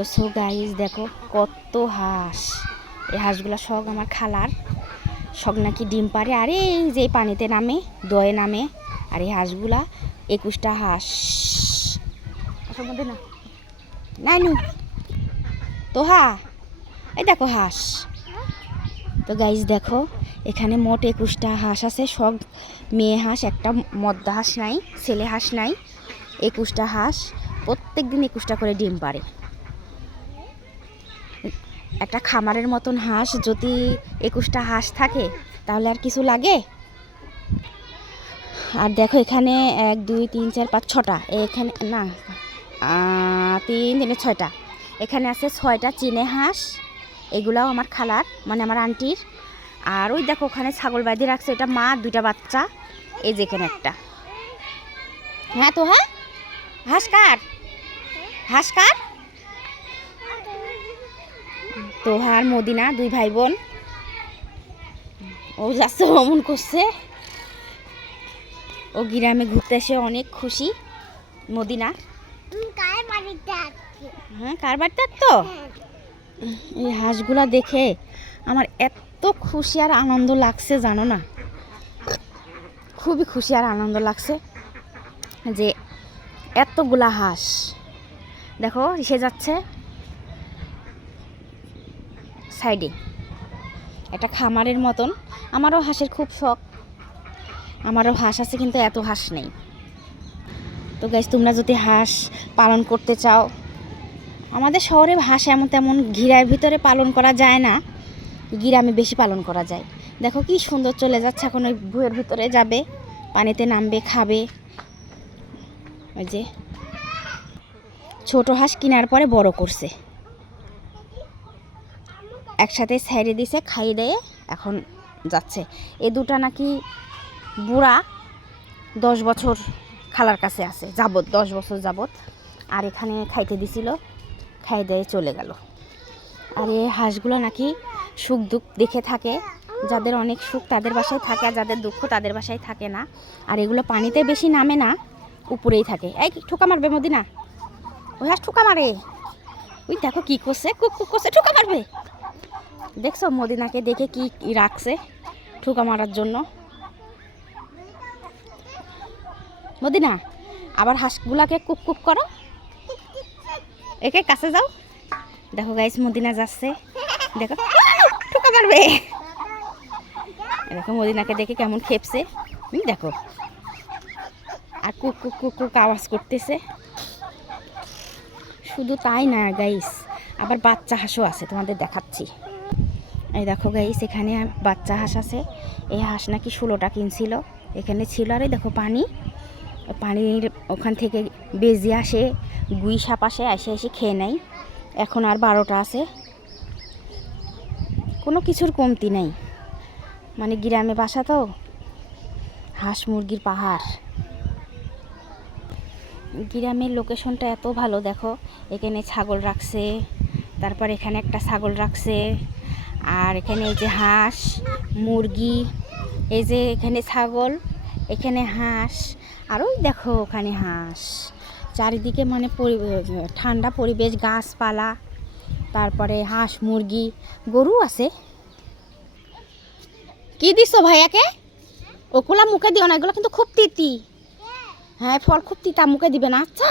তো so guys দেখো কত হাঁস। এই হাঁসগুলো সব আমার খালার, সব নাকি ডিম পারে আর এই যে পানিতে নামে, দয়ে নামে। আর এই হাঁসগুলা 21টা হাঁস। আসার মধ্যে না নাইনু তো এই দেখো হাঁস। তো গাইস দেখো এখানে মোট 21টা হাঁস আছে, সব মেয়ে হাঁস, একটা মদ্দা হাঁস নাই, ছেলে হাঁস নাই। 21টা হাঁস, প্রত্যেক দিন 21টা করে ডিম পারে। একটা খামারের মতন হাঁস যদি 21টা হাঁস থাকে তাহলে আর কিছু লাগে। আর দেখো এখানে 1 2 3 4 5 6টা, এখানে না 3 3 6টা, এখানে আছে 6টা চীনে হাঁস। এগুলাও আমার খালার, মানে আমার আন্টির। আর ওই দেখো ওখানে ছাগল বাঁধি রাখছে, এটা মা, 2টা বাচ্চা। এই যে এখানে একটা। হ্যাঁ তো হাঁস কার? হাঁস কার? তো আর মদিনা, 2 ভাই বোন। ও যাচ্ছে ভ্রমণ করছে, ও গ্রামে ঘুরতে এসে অনেক খুশি মদিনা। হ্যাঁ কার বাড়িতে তো এই হাঁসগুলা দেখে আমার এত খুশি আর আনন্দ লাগছে জানো না, খুবই খুশি আর আনন্দ লাগছে যে এতগুলা হাঁস। দেখো এসে যাচ্ছে সাইডে একটা খামারের মতন। আমারও হাঁসের খুব শখ, আমারও হাঁস আছে কিন্তু এত হাঁস নেই। তো গাইস তোমরা যদি হাঁস পালন করতে চাও, আমাদের শহরে হাঁস এমন তেমন ঘিরার ভিতরে পালন করা যায় না, গ্রামে বেশি পালন করা যায়। দেখো কি সুন্দর চলে যাচ্ছে, এখন ওই ভুঁয়ের ভিতরে যাবে, পানিতে নামবে, খাবে। ওই যে ছোট হাঁস কেনার পরে বড় করছে, একসাথে ছেড়ে দিছে, খাইয়ে দিয়ে এখন যাচ্ছে। এই দুটা নাকি বুড়া, 10 বছর খালার কাছে আছে যাবত, 10 বছর যাবত। আর এখানে খাইতে দিছিল, খাই দিয়ে চলে গেল। আর এই হাঁসগুলো নাকি সুখ দুঃখ দেখে থাকে, যাদের অনেক সুখ তাদের বাসায় থাকে, আর যাদের দুঃখ তাদের বাসায় থাকে না। আর এগুলো পানিতে বেশি নামে না, উপরেই থাকে। এই ঠোকা মারবে মদিনা, ওই হাঁস ঠোকা মারে। ওই দেখো কি করছে, কুক কুক করছে, ঠোকা মারবে। দেখছো মদিনাকে দেখে কি রাখছে ঠোকা মারার জন্য। মদিনা আবার হাঁসগুলাকে কুক কুক করো, একে কাছে যাও। দেখো গাইস মদিনা যাচ্ছে, দেখো ঠোকা মারবে। দেখো মদিনাকে দেখে কেমন খেপছে, দেখো। আর কুক কুক কুক কুক আওয়াজ করতেছে। শুধু তাই না গাইস, আবার বাচ্চা হাঁসও আছে, তোমাদের দেখাচ্ছি। এই দেখো গাইস এখানে বাচ্চা হাঁস আছে। এই হাঁস নাকি 16টা কিনছিল, এখানে ছিল। আর এই দেখো পানির ওখান থেকে বেজি আসে, গুই সাপ আসে, এসে খেয়ে নেয়। এখন আর 12টা আছে, কোনো কিছুর কমতি নেই। মানে গ্রামে বাসা তো, হাঁস মুরগির পাহাড়। গ্রামের লোকেশনটা এত ভালো। দেখো এখানে ছাগল রাখছে, তারপর এখানে একটা ছাগল রাখছে, আর এখানে এই যে হাঁস মুরগি, এই যে এখানে ছাগল, এখানে হাঁস, আর ওই দেখো ওখানে হাঁস। চারিদিকে মানে ঠান্ডা পরিবেশ, গাছপালা, তারপরে হাঁস মুরগি, গরু আছে। কি দিছো ভাইয়াকে? ওগুলা মুখে দিও না, এগুলো কিন্তু খুব তিতি। হ্যাঁ ফল খুব তিতা, মুখে দিবে না। আচ্ছা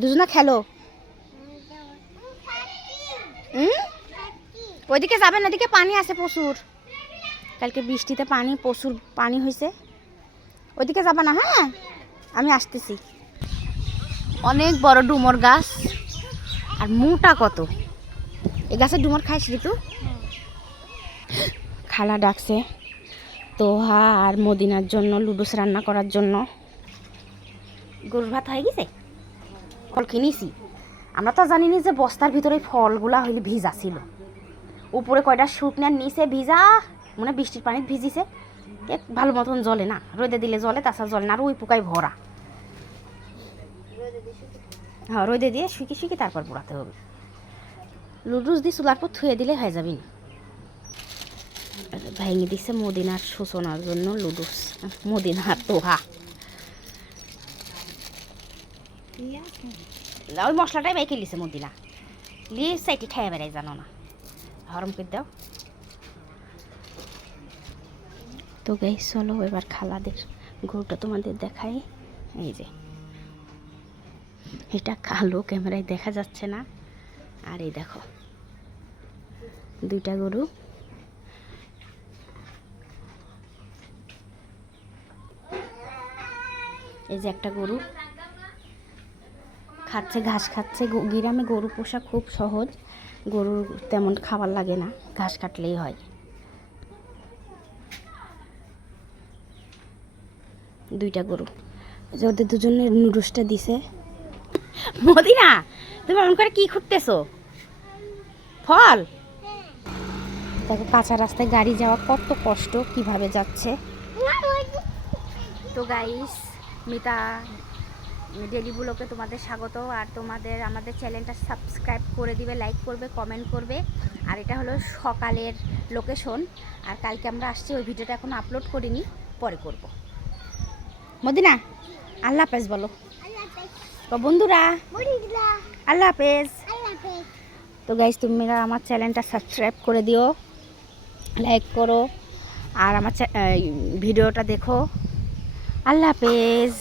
দুজনা খেলো। ওইদিকে যাবেন, ওইদিকে পানি আছে প্রচুর, কালকে বৃষ্টিতে প্রচুর পানি হয়েছে। ওইদিকে যাবে না, হ্যাঁ আমি আসতেছি। অনেক বড় ডুমর গাছ, আর মোটা কত। এই গাছের ডুমর খাইস ঋতু? খালা ডাকছে তোহা আর মদিনার জন্য লুডুস রান্না করার জন্য। গরুর ভাত হয়ে গেছে, ফল কিনেছি। আমরা তো জানি না যে বস্তার ভিতরে ফলগুলা হইলে ভিজা ছিল, উপরে কয়টা শুকনার নিচে ভিজা, মানে বৃষ্টির পানি ভিজিছে। ভালো মতন জলে না, রোদে দিলে জলে, তাছাড়া জলে না, আর ওই পোকায় ভরা। হ্যাঁ রোদে দিয়ে শুকি শুকি তারপর পোড়াতে হবে। লুডুস দিয়ে চুলার পর থুয়ে দিলে হয়ে যাবি। ভেঙে দিচ্ছে মদিনার সূচনার জন্য লুডুস, মদিনার তোহা। ওই মশলাটাই বাইকে লিছে মদিনা, লিপ সাইডে ঠাই বেড়াই জানো না হরম করে দাও। তো গাইস চলো এবার খালাদের গরুটা তোমাদের দেখাই। এই যে এটা কালো, ক্যামেরায় দেখা যাচ্ছে না। আর এই দেখো দুইটা গরু। এই যে একটা গরু খাচ্ছে, ঘাস খাচ্ছে। গ্রামে গরু পোষা খুব সহজ, গরুর তেমন খাবার লাগে না, ঘাস কাটলেই হয়। দুইটা গরু, যে ওদের দুজনের নুডলসটা দিছে। মদিনা তুমি এমন করে কি খুঁজতেছো? ফল দেখো, কাঁচা রাস্তায় গাড়ি যাওয়া কত কষ্ট, কিভাবে যাচ্ছে। তো গাইস, মিতা ডেলি ব্লগে তোমাদের স্বাগত। আর তোমাদের আমাদের চ্যানেলটা সাবস্ক্রাইব করে দিবে, লাইক করবে, কমেন্ট করবে। আর এটা হলো সকালের লোকেশন। আর কালকে আমরা আসছি, ওই ভিডিওটা এখন আপলোড করিনি, পরে করব। মদিনা আল্লাহ হাফেজ বলো। তো বন্ধুরা আল্লাহ হাফেজ। তো গাইস, তোমরা আমার চ্যানেলটা সাবস্ক্রাইব করে দিও, লাইক করো, আর আমার ভিডিওটা দেখো। আল্লাহ হাফেজ।